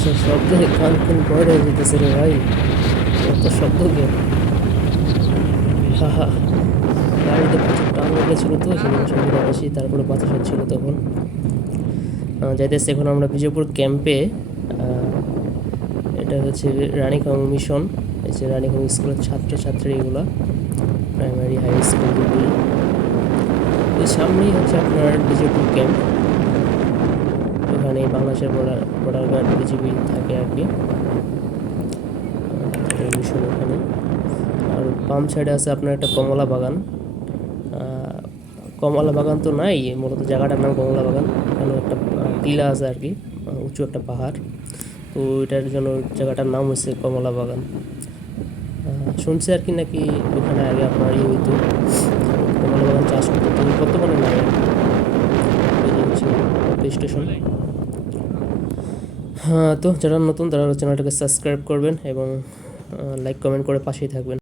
বাতাসের শব্দে কান খুন ভয় হয়ে যেতেছে রে ভাই, এত শব্দ কে? হা হা, গাড়িতে প্রচুর টান লেগেছিল তো সেজন্য শব্দটা বেশি, তারপরে বাতাস হচ্ছিল তখন। যাইতেছি এখন আমরা বিজয়পুর ক্যাম্পে। এটা হচ্ছে রানীগঞ্জ মিশন, এই যে রানীগঞ্জ স্কুলের ছাত্রছাত্রী এগুলা, প্রাইমারি হাই স্কুল দুটোই। ওই সামনেই হচ্ছে আপনার বিজয়পুর ক্যাম্প, ওখানে বাংলাদেশের বর্ডার গার্ড বিজিবি থাকে আর কি, তাদের মিশন ওখানে। আর বাম সাইডে আছে আপনার একটা কমলা বাগান। কমলা বাগান তো নাই, মূলত জায়গাটার নাম কমলা বাগান। ওখানে একটা টিলা আছে আর কি, উঁচু একটা পাহাড়, তো ওইটার জন্য জায়গাটার নাম হচ্ছে কমলা বাগান। শুনছি আর কি নাকি ওখানে আগে আপনার হইতো, কমলা বাগান চাষ করতো, তো বর্তমানে নাই আর কি। ওই যে হচ্ছে স্টেশন। হ্যাঁ, তো যারা নতুন তারা চ্যানেলটাকে সাবস্ক্রাইব করবেন এবং লাইক কমেন্ট করে পাশেই থাকবেন।